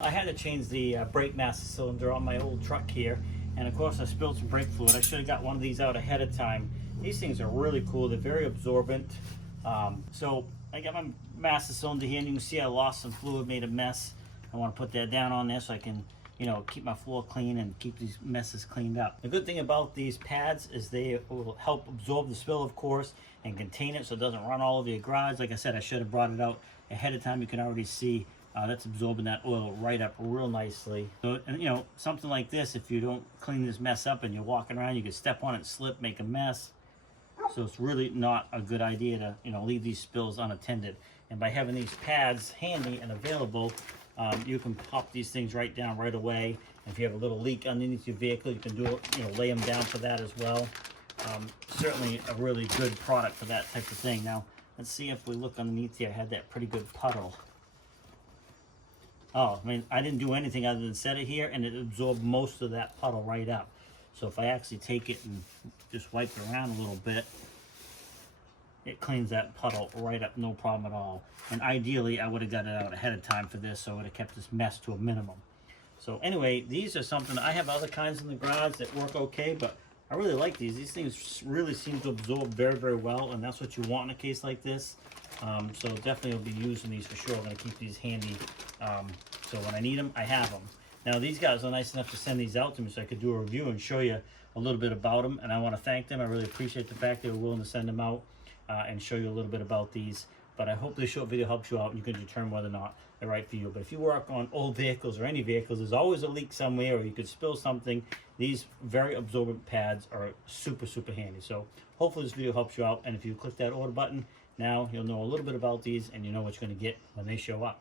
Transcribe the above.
I had to change the brake master cylinder on my old truck here, and of course I spilled some brake fluid. I should have got one of these out ahead of time. These things are really cool. They're very absorbent. So I got my master cylinder here, and you can see I lost some fluid, made a mess. I want to put that down on there so I can, you know, keep my floor clean and keep these messes cleaned up. The good thing about these pads is they will help absorb the spill, of course, and contain it so it doesn't run all over your garage. Like I said, I should have brought it out ahead of time. You can already see that's absorbing that oil right up real nicely. So, and you know, something like this, if you don't clean this mess up and you're walking around, you can step on it, slip, make a mess. So it's really not a good idea to, you know, leave these spills unattended. And by having these pads handy and available, you can pop these things right down right away. And if you have a little leak underneath your vehicle, you can do it, you know, lay them down for that as well. Certainly a really good product for that type of thing. Now, let's see if we look underneath here. I had that pretty good puddle. Oh, I mean, I didn't do anything other than set it here, and it absorbed most of that puddle right up. So if I actually take it and just wipe it around a little bit, it cleans that puddle right up, no problem at all. And ideally, I would have got it out ahead of time for this, so it would have kept this mess to a minimum. So anyway, these are something, I have other kinds in the garage that work okay, but I really like these. These things really seem to absorb very, very well, and that's what you want in a case like this. So definitely will be using these for sure. I'm going to keep these handy, so when I need them, I have them. Now these guys are nice enough to send these out to me so I could do a review and show you a little bit about them, and I want to thank them. I really appreciate the fact they were willing to send them out and show you a little bit about these. But I hope this short video helps you out and you can determine whether or not they're right for you. But if you work on old vehicles or any vehicles, there's always a leak somewhere or you could spill something. These very absorbent pads are super, super handy. So hopefully this video helps you out. And if you click that order button, now you'll know a little bit about these and you know what you're going to get when they show up.